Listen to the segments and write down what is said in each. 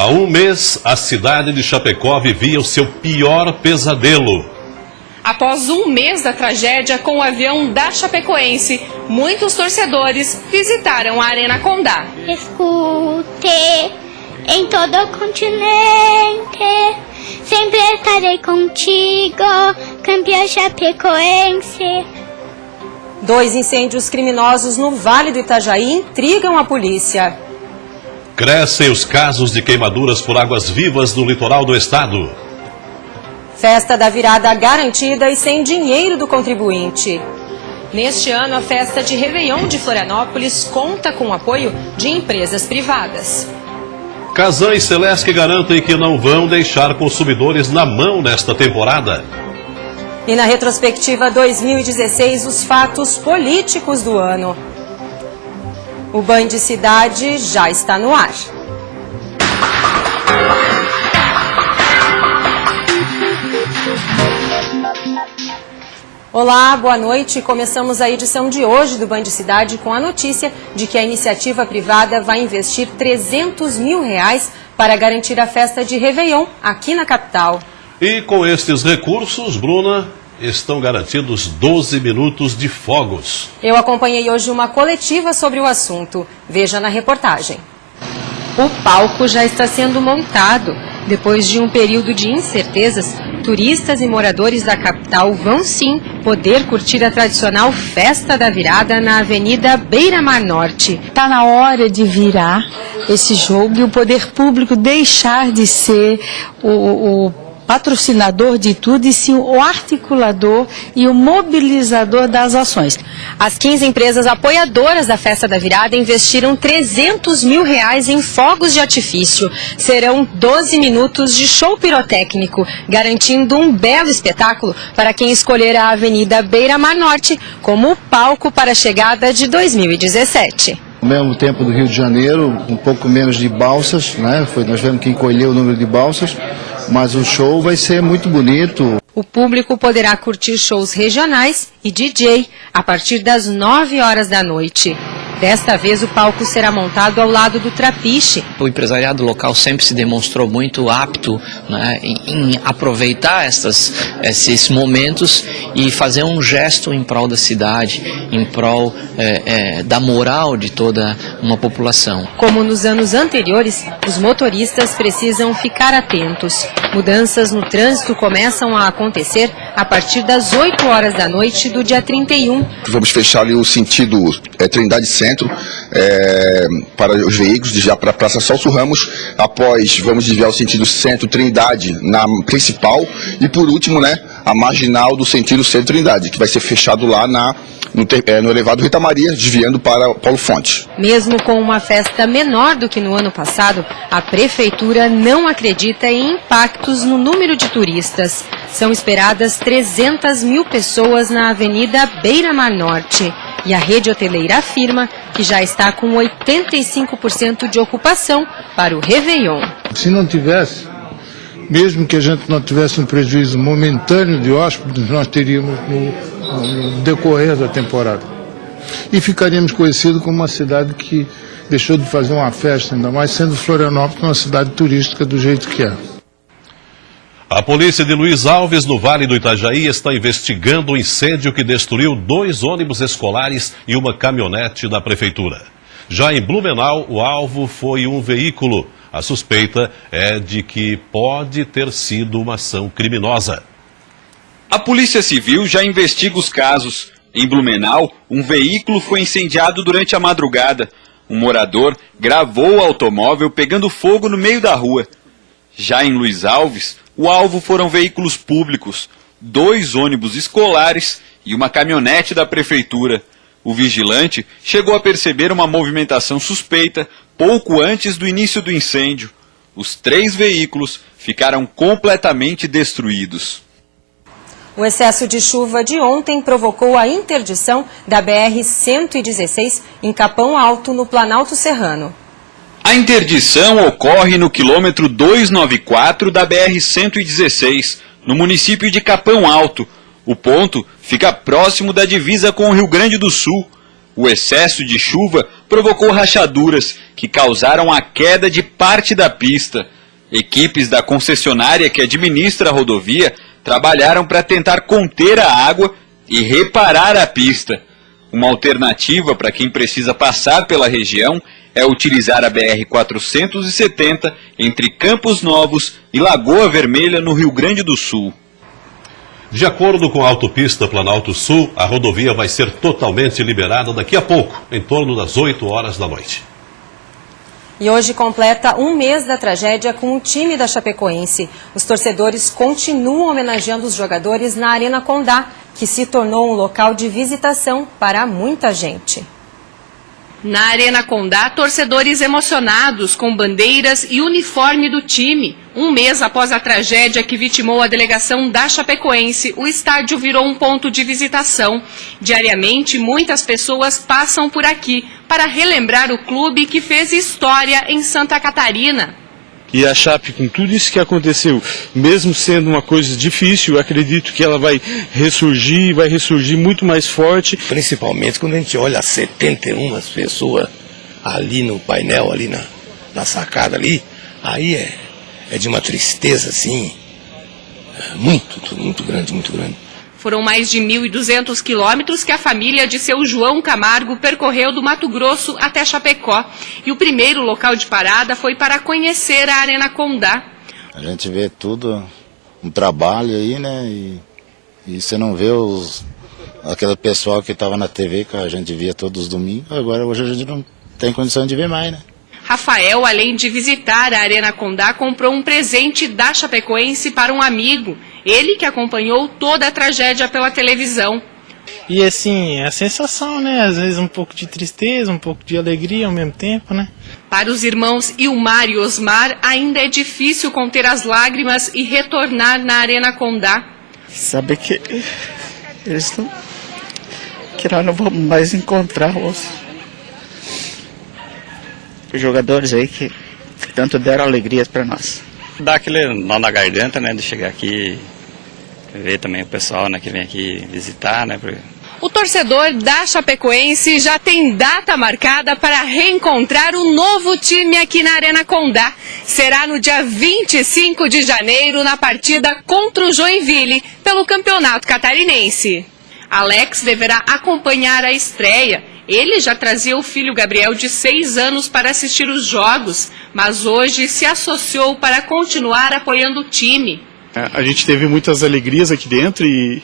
Há um mês, a cidade de Chapecó vivia o seu pior pesadelo. Após um mês da tragédia com o avião da Chapecoense, muitos torcedores visitaram a Arena Condá. Escute em todo o continente, sempre estarei contigo, campeão chapecoense. 2 incêndios criminosos no Vale do Itajaí intrigam a polícia. Crescem os casos de queimaduras por águas vivas no litoral do estado. Festa da virada garantida e sem dinheiro do contribuinte. Neste ano, a festa de Réveillon de Florianópolis conta com o apoio de empresas privadas. Casan e Celesc garantem que não vão deixar consumidores na mão nesta temporada. E na retrospectiva 2016, os fatos políticos do ano. O Band Cidade já está no ar. Olá, boa noite. Começamos a edição de hoje do Band Cidade com a notícia de que a iniciativa privada vai investir R$300 mil para garantir a festa de Réveillon aqui na capital. E com estes recursos, Bruna, estão garantidos 12 minutos de fogos. Eu acompanhei hoje uma coletiva sobre o assunto. Veja na reportagem. O palco já está sendo montado. Depois de um período de incertezas, turistas e moradores da capital vão sim poder curtir a tradicional Festa da Virada na Avenida Beira-Mar Norte. Está na hora de virar esse jogo e o poder público deixar de ser o patrocinador de tudo e sim o articulador e o mobilizador das ações. As 15 empresas apoiadoras da Festa da Virada investiram R$300 mil em fogos de artifício. Serão 12 minutos de show pirotécnico, garantindo um belo espetáculo para quem escolher a Avenida Beira-Mar Norte como palco para a chegada de 2017. Ao mesmo tempo do Rio de Janeiro, um pouco menos de balsas, né? Nós vemos que encolheu o número de balsas, mas o show vai ser muito bonito. O público poderá curtir shows regionais e DJ a partir das 9 horas da noite. Desta vez o palco será montado ao lado do Trapiche. O empresariado local sempre se demonstrou muito apto, né, em aproveitar esses momentos e fazer um gesto em prol da cidade, em prol da moral de toda uma população. Como nos anos anteriores, os motoristas precisam ficar atentos. Mudanças no trânsito começam a acontecer a partir das 8 horas da noite do dia 31. Vamos fechar ali o sentido Trindade Centro para os veículos, já para a Praça Celso Ramos. Após, vamos desviar o sentido Centro Trindade na principal. E por último, né, a marginal do sentido Centro Trindade, que vai ser fechado lá no elevado Rita Maria, desviando para Paulo Fonte. Mesmo com uma festa menor do que no ano passado, a Prefeitura não acredita em impactos no número de turistas. São esperadas 300 mil pessoas na Avenida Beira-Mar Norte. E a rede hoteleira afirma que já está com 85% de ocupação para o Réveillon. Se não tivesse, mesmo que a gente não tivesse um prejuízo momentâneo de hóspedes, nós teríamos no decorrer da temporada. E ficaríamos conhecidos como uma cidade que deixou de fazer uma festa, ainda mais sendo Florianópolis uma cidade turística do jeito que é. A polícia de Luiz Alves, no Vale do Itajaí, está investigando o incêndio que destruiu 2 ônibus escolares e uma caminhonete da prefeitura. Já em Blumenau, o alvo foi um veículo. A suspeita é de que pode ter sido uma ação criminosa. A Polícia Civil já investiga os casos. Em Blumenau, um veículo foi incendiado durante a madrugada. Um morador gravou o automóvel pegando fogo no meio da rua. Já em Luiz Alves, o alvo foram veículos públicos, 2 ônibus escolares e uma caminhonete da prefeitura. O vigilante chegou a perceber uma movimentação suspeita pouco antes do início do incêndio. Os 3 veículos ficaram completamente destruídos. O excesso de chuva de ontem provocou a interdição da BR-116 em Capão Alto, no Planalto Serrano. A interdição ocorre no quilômetro 294 da BR-116, no município de Capão Alto. O ponto fica próximo da divisa com o Rio Grande do Sul. O excesso de chuva provocou rachaduras que causaram a queda de parte da pista. Equipes da concessionária que administra a rodovia trabalharam para tentar conter a água e reparar a pista. Uma alternativa para quem precisa passar pela região é utilizar a BR-470 entre Campos Novos e Lagoa Vermelha, no Rio Grande do Sul. De acordo com a autopista Planalto Sul, a rodovia vai ser totalmente liberada daqui a pouco, em torno das 8 horas da noite. E hoje completa um mês da tragédia com o time da Chapecoense. Os torcedores continuam homenageando os jogadores na Arena Condá, que se tornou um local de visitação para muita gente. Na Arena Condá, torcedores emocionados com bandeiras e uniforme do time. Um mês após a tragédia que vitimou a delegação da Chapecoense, o estádio virou um ponto de visitação. Diariamente, muitas pessoas passam por aqui para relembrar o clube que fez história em Santa Catarina. E a Chape, com tudo isso que aconteceu, mesmo sendo uma coisa difícil, eu acredito que ela vai ressurgir muito mais forte. Principalmente quando a gente olha 71 pessoas ali no painel, ali na sacada ali, aí é de uma tristeza, assim, muito grande, muito grande. Foram mais de 1.200 quilômetros que a família de seu João Camargo percorreu do Mato Grosso até Chapecó. E o primeiro local de parada foi para conhecer a Arena Condá. A gente vê tudo, um trabalho aí, né? E você não vê aquele pessoal que estava na TV, que a gente via todos os domingos. Agora hoje a gente não tem condição de ver mais, né? Rafael, além de visitar a Arena Condá, comprou um presente da Chapecoense para um amigo. Ele que acompanhou toda a tragédia pela televisão. E assim, a sensação, né? Às vezes um pouco de tristeza, um pouco de alegria ao mesmo tempo, né? Para os irmãos Ilmar e Osmar, ainda é difícil conter as lágrimas e retornar na Arena Condá. Saber que eles não... que nós não vamos mais encontrar os jogadores aí que tanto deram alegrias para nós. Dá aquele nó na garganta, né, de chegar aqui, ver também o pessoal, né, que vem aqui visitar, né. O torcedor da Chapecoense já tem data marcada para reencontrar um novo time aqui na Arena Condá. Será no dia 25 de janeiro, na partida contra o Joinville, pelo Campeonato Catarinense. Alex deverá acompanhar a estreia. Ele já trazia o filho Gabriel, de 6 anos, para assistir os jogos, mas hoje se associou para continuar apoiando o time. A gente teve muitas alegrias aqui dentro e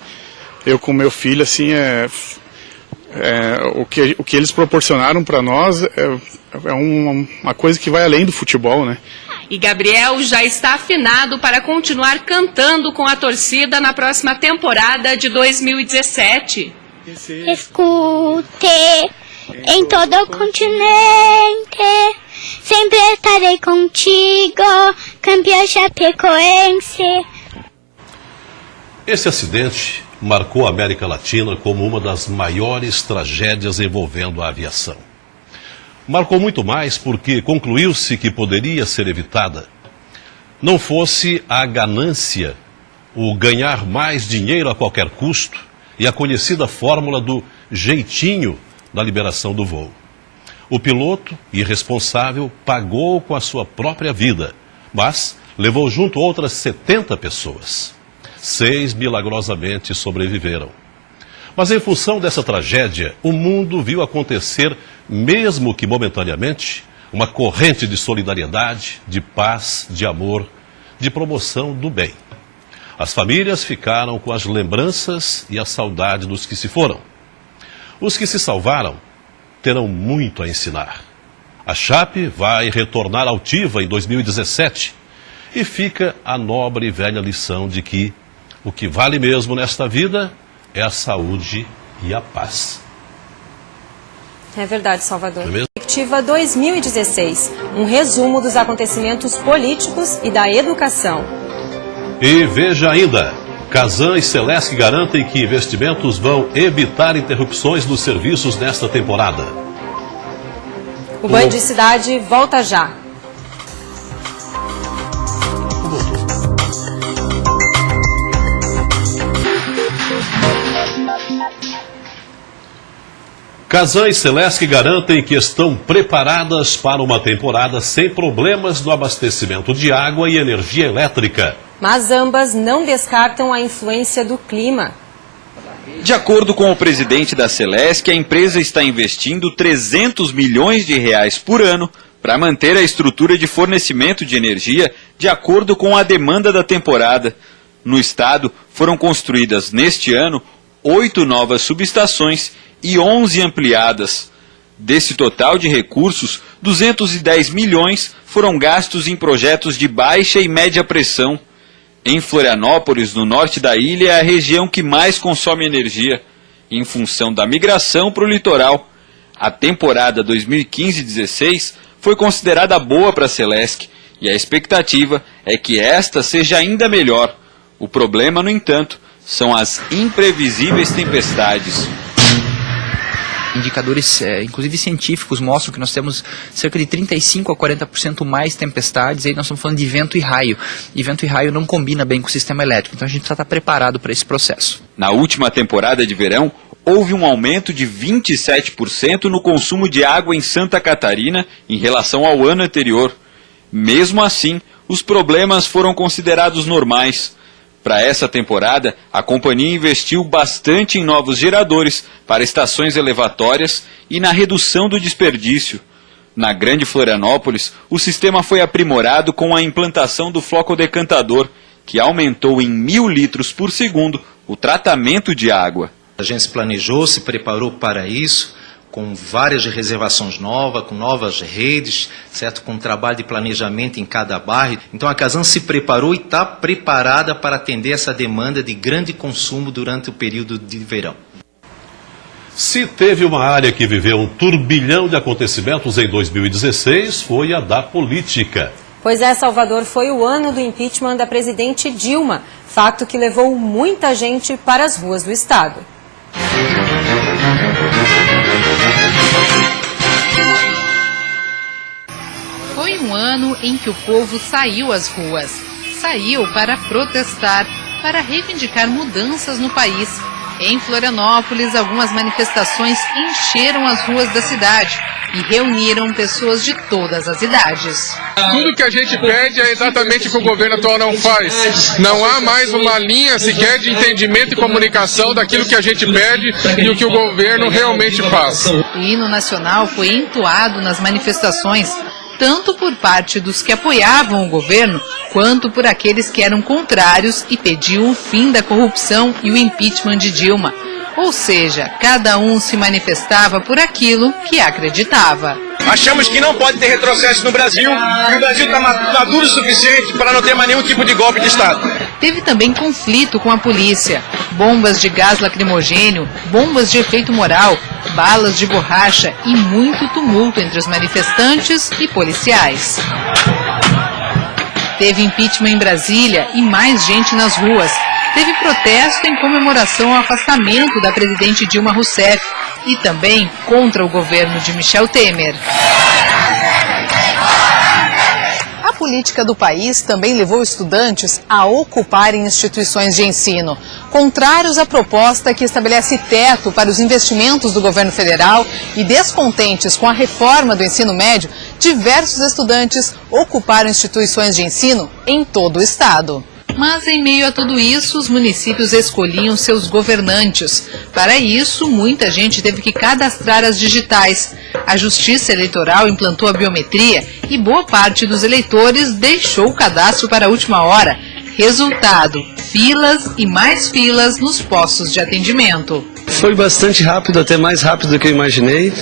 eu com meu filho, assim, o que eles proporcionaram para nós é uma coisa que vai além do futebol, né? E Gabriel já está afinado para continuar cantando com a torcida na próxima temporada de 2017. Escute em todo o continente, sempre estarei contigo, campeão chapecoense. Esse acidente marcou a América Latina como uma das maiores tragédias envolvendo a aviação. Marcou muito mais porque concluiu-se que poderia ser evitada. Não fosse a ganância, o ganhar mais dinheiro a qualquer custo e a conhecida fórmula do jeitinho da liberação do voo. O piloto, irresponsável, pagou com a sua própria vida, mas levou junto outras 70 pessoas. 6 milagrosamente sobreviveram. Mas em função dessa tragédia, o mundo viu acontecer, mesmo que momentaneamente, uma corrente de solidariedade, de paz, de amor, de promoção do bem. As famílias ficaram com as lembranças e a saudade dos que se foram. Os que se salvaram terão muito a ensinar. A Chape vai retornar altiva em 2017 e fica a nobre e velha lição de que o que vale mesmo nesta vida é a saúde e a paz. É verdade, Salvador. É mesmo? Perspectiva 2016, um resumo dos acontecimentos políticos e da educação. E veja ainda, Casan e Celesc garantem que investimentos vão evitar interrupções dos serviços nesta temporada. O Band de Cidade volta já. Casan e Celesc garantem que estão preparadas para uma temporada sem problemas no abastecimento de água e energia elétrica. Mas ambas não descartam a influência do clima. De acordo com o presidente da Celesc, a empresa está investindo 300 milhões de reais por ano para manter a estrutura de fornecimento de energia de acordo com a demanda da temporada. No estado, foram construídas neste ano 8 novas subestações e 11 ampliadas. Desse total de recursos, 210 milhões foram gastos em projetos de baixa e média pressão. Em Florianópolis, no norte da ilha, é a região que mais consome energia, em função da migração para o litoral. A temporada 2015-16 foi considerada boa para a Celesc, e a expectativa é que esta seja ainda melhor. O problema, no entanto, são as imprevisíveis tempestades. Indicadores, inclusive científicos, mostram que nós temos cerca de 35% a 40% mais tempestades. Aí nós estamos falando de vento e raio. E vento e raio não combina bem com o sistema elétrico. Então a gente precisa estar preparado para esse processo. Na última temporada de verão, houve um aumento de 27% no consumo de água em Santa Catarina em relação ao ano anterior. Mesmo assim, os problemas foram considerados normais. Para essa temporada, a companhia investiu bastante em novos geradores para estações elevatórias e na redução do desperdício. Na Grande Florianópolis, o sistema foi aprimorado com a implantação do flocodecantador, que aumentou em 1.000 litros por segundo o tratamento de água. A gente se planejou, se preparou para isso, com várias reservações novas, com novas redes, certo? Com um trabalho de planejamento em cada bairro. Então a Casan se preparou e está preparada para atender essa demanda de grande consumo durante o período de verão. Se teve uma área que viveu um turbilhão de acontecimentos em 2016, foi a da política. Pois é, Salvador, foi o ano do impeachment da presidente Dilma, fato que levou muita gente para as ruas do estado. Foi um ano em que o povo saiu às ruas. Saiu para protestar, para reivindicar mudanças no país. Em Florianópolis, algumas manifestações encheram as ruas da cidade e reuniram pessoas de todas as idades. Tudo que a gente pede é exatamente o que o governo atual não faz. Não há mais uma linha sequer de entendimento e comunicação daquilo que a gente pede e o que o governo realmente faz. O hino nacional foi entoado nas manifestações, tanto por parte dos que apoiavam o governo, quanto por aqueles que eram contrários e pediam o fim da corrupção e o impeachment de Dilma. Ou seja, cada um se manifestava por aquilo que acreditava. Achamos que não pode ter retrocesso no Brasil, que o Brasil está maduro o suficiente para não ter mais nenhum tipo de golpe de Estado. Teve também conflito com a polícia. Bombas de gás lacrimogênio, bombas de efeito moral, balas de borracha e muito tumulto entre os manifestantes e policiais. Teve impeachment em Brasília e mais gente nas ruas. Teve protesto em comemoração ao afastamento da presidente Dilma Rousseff e também contra o governo de Michel Temer. A política do país também levou estudantes a ocuparem instituições de ensino. Contrários à proposta que estabelece teto para os investimentos do governo federal e descontentes com a reforma do ensino médio, diversos estudantes ocuparam instituições de ensino em todo o estado. Mas em meio a tudo isso, os municípios escolhiam seus governantes. Para isso, muita gente teve que cadastrar as digitais. A Justiça Eleitoral implantou a biometria e boa parte dos eleitores deixou o cadastro para a última hora. Resultado, filas e mais filas nos postos de atendimento. Foi bastante rápido, até mais rápido do que eu imaginei.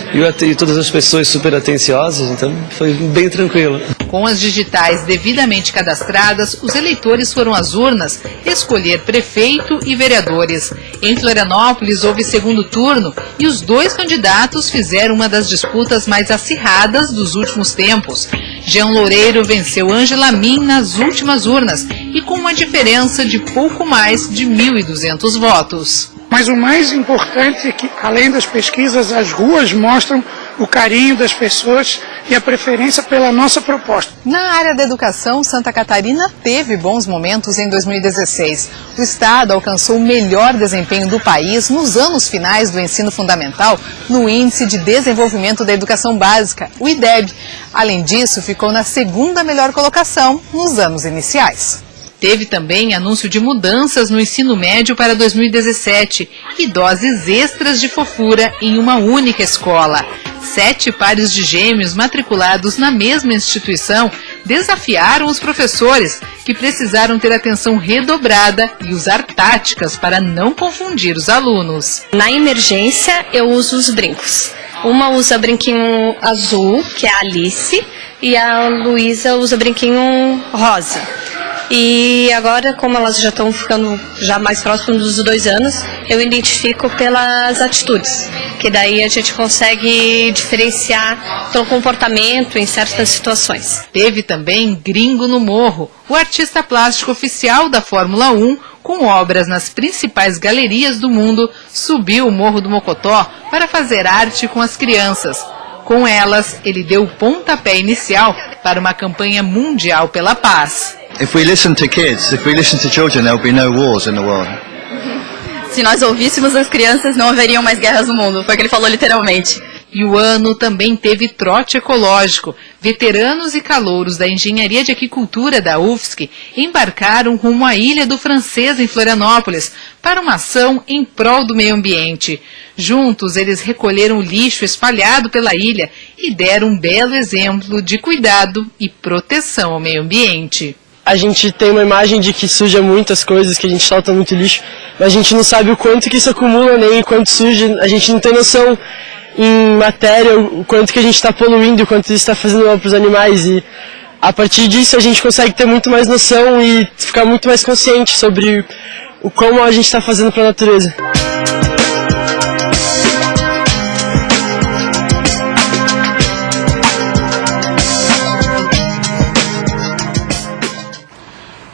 E todas as pessoas super atenciosas, então foi bem tranquilo. Com as digitais devidamente cadastradas, os eleitores foram às urnas escolher prefeito e vereadores. Em Florianópolis houve segundo turno e os dois candidatos fizeram uma das disputas mais acirradas dos últimos tempos. Jean Loureiro venceu Ângela Min nas últimas urnas e com uma diferença de pouco mais de 1.200 votos. Mas o mais importante é que, além das pesquisas, as ruas mostram o carinho das pessoas e a preferência pela nossa proposta. Na área da educação, Santa Catarina teve bons momentos em 2016. O estado alcançou o melhor desempenho do país nos anos finais do ensino fundamental no Índice de Desenvolvimento da Educação Básica, o IDEB. Além disso, ficou na segunda melhor colocação nos anos iniciais. Teve também anúncio de mudanças no ensino médio para 2017 e doses extras de fofura em uma única escola. 7 pares de gêmeos matriculados na mesma instituição desafiaram os professores, que precisaram ter atenção redobrada e usar táticas para não confundir os alunos. Na emergência, eu uso os brincos. Uma usa brinquinho azul, que é a Alice, e a Luísa usa brinquinho rosa. E agora, como elas já estão ficando mais próximas dos 2 anos, eu identifico pelas atitudes, que daí a gente consegue diferenciar pelo comportamento em certas situações. Teve também Gringo no Morro, o artista plástico oficial da Fórmula 1, com obras nas principais galerias do mundo, subiu o Morro do Mocotó para fazer arte com as crianças. Com elas, ele deu o pontapé inicial para uma campanha mundial pela paz. If we listen to kids, if we listen to children, there will be no wars in the world. Se nós ouvíssemos as crianças, não haveriam mais guerras no mundo, foi o que ele falou literalmente. E o ano também teve trote ecológico. Veteranos e calouros da Engenharia de Aquicultura da UFSC embarcaram rumo à Ilha do Francês, em Florianópolis, para uma ação em prol do meio ambiente. Juntos, eles recolheram o lixo espalhado pela ilha e deram um belo exemplo de cuidado e proteção ao meio ambiente. A gente tem uma imagem de que suja muitas coisas, que a gente solta muito lixo, mas a gente não sabe o quanto que isso acumula, nem o quanto suja. A gente não tem noção em matéria o quanto que a gente está poluindo, o quanto isso está fazendo mal para os animais. E a partir disso a gente consegue ter muito mais noção e ficar muito mais consciente sobre o como a gente está fazendo para a natureza.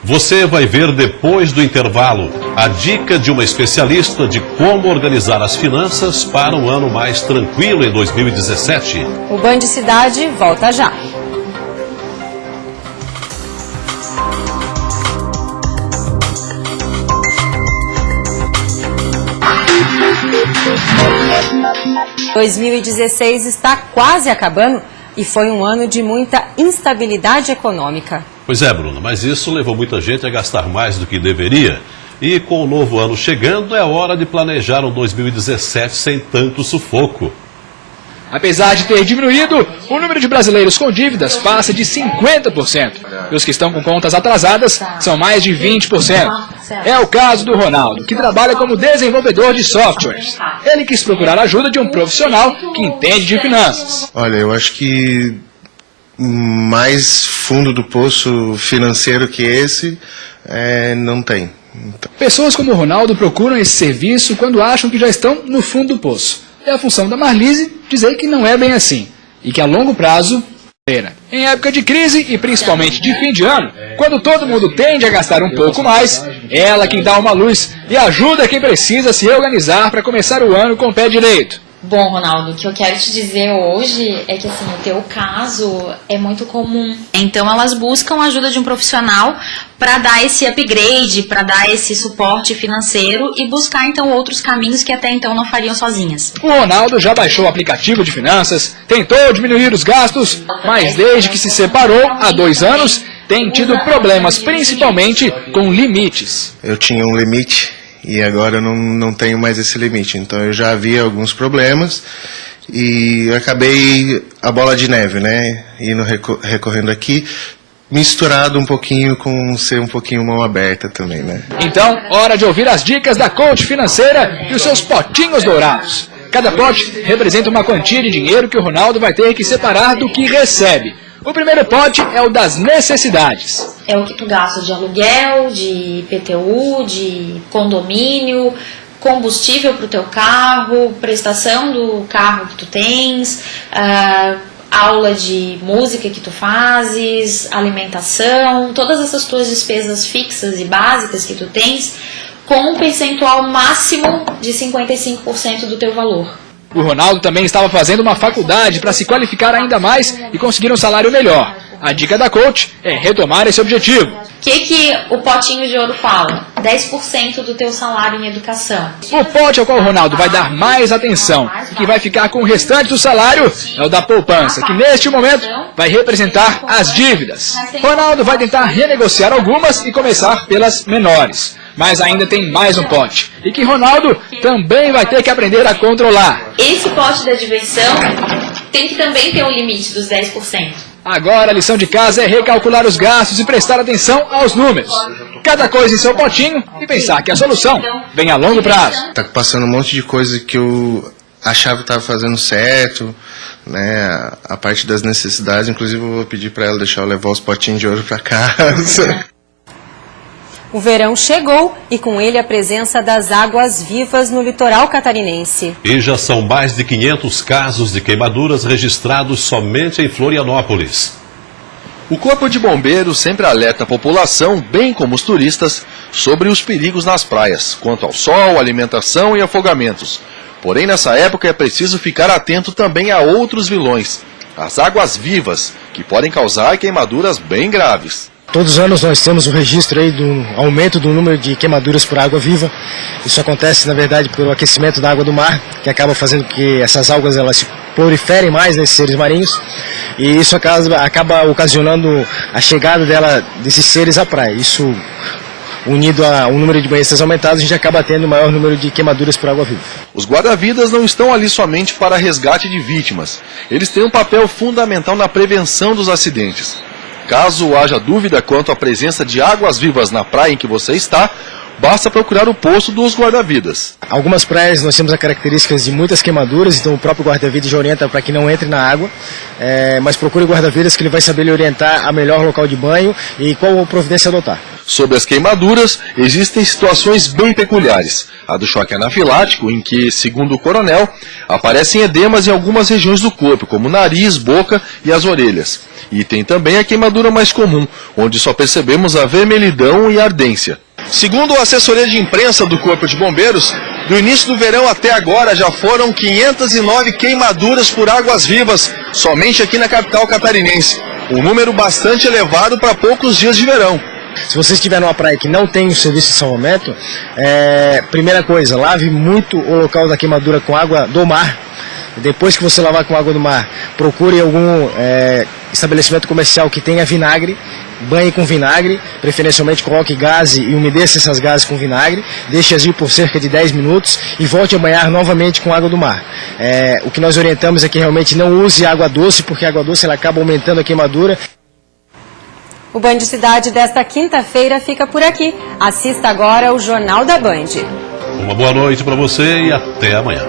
Você vai ver depois do intervalo a dica de uma especialista de como organizar as finanças para um ano mais tranquilo em 2017. O Band Cidade volta já. – 2016 está quase acabando e foi um ano de muita instabilidade econômica. Pois é, Bruno, mas isso levou muita gente a gastar mais do que deveria. E com o novo ano chegando, é hora de planejar um 2017 sem tanto sufoco. Apesar de ter diminuído, o número de brasileiros com dívidas passa de 50%. E os que estão com contas atrasadas são mais de 20%. É o caso do Ronaldo, que trabalha como desenvolvedor de softwares. Ele quis procurar a ajuda de um profissional que entende de finanças. Olha, eu acho que mais fundo do poço financeiro que esse não tem. Então... Pessoas como o Ronaldo procuram esse serviço quando acham que já estão no fundo do poço. É a função da Marlise dizer que não é bem assim e que a longo prazo era. Em época de crise e principalmente de fim de ano, quando todo mundo tende a gastar um pouco mais, é ela quem dá uma luz e ajuda quem precisa se organizar para começar o ano com o pé direito. Bom, Ronaldo, o que eu quero te dizer hoje é que assim, o teu caso é muito comum. Então elas buscam a ajuda de um profissional para dar esse upgrade, para dar esse suporte financeiro e buscar então outros caminhos que até então não fariam sozinhas. O Ronaldo já baixou o aplicativo de finanças, tentou diminuir os gastos, mas desde que se separou há 2 anos, tem tido problemas principalmente com limites. Eu tinha um limite. E agora eu não tenho mais esse limite. Então eu já havia alguns problemas e eu acabei a bola de neve, né? Indo recorrendo aqui, misturado um pouquinho com ser um pouquinho mão aberta também, né? Então, hora de ouvir as dicas da coach financeira e os seus potinhos dourados. Cada pote representa uma quantia de dinheiro que o Ronaldo vai ter que separar do que recebe. O primeiro pote é o das necessidades. É o que tu gasta de aluguel, de IPTU, de condomínio, combustível para o teu carro, prestação do carro que tu tens, aula de música que tu fazes, alimentação, todas essas tuas despesas fixas e básicas que tu tens, com um percentual máximo de 55% do teu valor. O Ronaldo também estava fazendo uma faculdade para se qualificar ainda mais e conseguir um salário melhor. A dica da coach é retomar esse objetivo. O que o potinho de ouro fala? 10% do teu salário em educação. O pote ao qual o Ronaldo vai dar mais atenção e que vai ficar com o restante do salário é o da poupança, que neste momento vai representar as dívidas. Ronaldo vai tentar renegociar algumas e começar pelas menores. Mas ainda tem mais um pote, e que Ronaldo também vai ter que aprender a controlar. Esse pote da diversão tem que também ter um limite dos 10%. Agora a lição de casa é recalcular os gastos e prestar atenção aos números. Cada coisa em seu potinho e pensar que a solução vem a longo prazo. Tá passando um monte de coisa que eu achava que estava fazendo certo, né? A parte das necessidades, inclusive eu vou pedir para ela deixar eu levar os potinhos de ouro para casa. O verão chegou e com ele a presença das águas vivas no litoral catarinense. E já são mais de 500 casos de queimaduras registrados somente em Florianópolis. O Corpo de Bombeiros sempre alerta a população, bem como os turistas, sobre os perigos nas praias, quanto ao sol, alimentação e afogamentos. Porém, nessa época é preciso ficar atento também a outros vilões, as águas vivas, que podem causar queimaduras bem graves. Todos os anos nós temos o registro aí do aumento do número de queimaduras por água viva. Isso acontece, na verdade, pelo aquecimento da água do mar, que acaba fazendo com que essas algas elas se proliferem mais nesses seres marinhos. E isso acaba ocasionando a chegada desses seres à praia. Isso, unido a um número de banhistas aumentados, a gente acaba tendo o maior número de queimaduras por água viva. Os guarda-vidas não estão ali somente para resgate de vítimas. Eles têm um papel fundamental na prevenção dos acidentes. Caso haja dúvida quanto à presença de águas vivas na praia em que você está, basta procurar o posto dos guarda-vidas. Algumas praias nós temos as características de muitas queimaduras, então o próprio guarda-vidas já orienta para que não entre na água, mas procure o guarda-vidas que ele vai saber lhe orientar a melhor local de banho e qual providência adotar. Sobre as queimaduras, existem situações bem peculiares. A do choque anafilático, em que, segundo o coronel, aparecem edemas em algumas regiões do corpo, como nariz, boca e as orelhas. E tem também a queimadura mais comum, onde só percebemos a vermelhidão e ardência. Segundo a assessoria de imprensa do Corpo de Bombeiros, do início do verão até agora já foram 509 queimaduras por águas vivas, somente aqui na capital catarinense. Um número bastante elevado para poucos dias de verão. Se você estiver numa praia que não tem o serviço de salvamento, primeira coisa, lave muito o local da queimadura com água do mar. Depois que você lavar com água do mar, procure algum estabelecimento comercial que tenha vinagre, banhe com vinagre, preferencialmente coloque gaze e umedeça essas gases com vinagre, deixe agir por cerca de 10 minutos e volte a banhar novamente com água do mar. O que nós orientamos é que realmente não use água doce, porque a água doce ela acaba aumentando a queimadura. O Band Cidade desta quinta-feira fica por aqui. Assista agora o Jornal da Band. Uma boa noite para você e até amanhã.